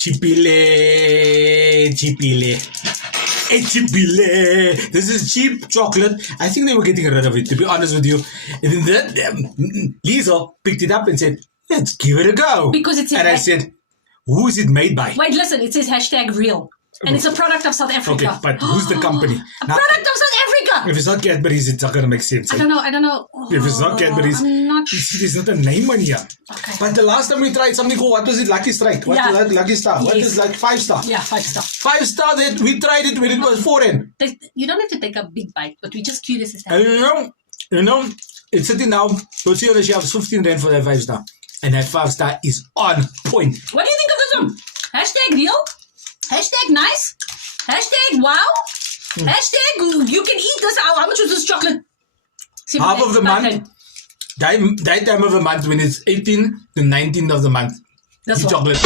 Chipile. Hey, Chipile. This is cheap chocolate. I think they were getting rid of it, to be honest with you. And then Lisa picked it up and said, let's give it a go. Because it's and I said, who is it made by? Wait, listen, it says #real. And it's a product of South Africa. Okay, but who's the company? A product of South Africa! If it's not Cadbury's, it's not going to make sense. I don't know. If it's not Cadbury's, I'm not there's not a name on here. Okay. But the last time we tried something called, what was it? Lucky Strike? What Yeah. is Lucky Star? What Yes. is like 5-star? Yeah, 5-star. 5-star that we tried it when it was foreign. You don't have to take a big bite, but we're just curious as to And you know, it's sitting now. You'll see on the shelves 15 Rand for that 5-star. And that 5-star is on point. What do you think of this one? #real? #nice? #wow? You can eat this. How much was this chocolate? Half of the month. That time of the month when it's 18th to 19th of the month. That's Eat what. chocolate.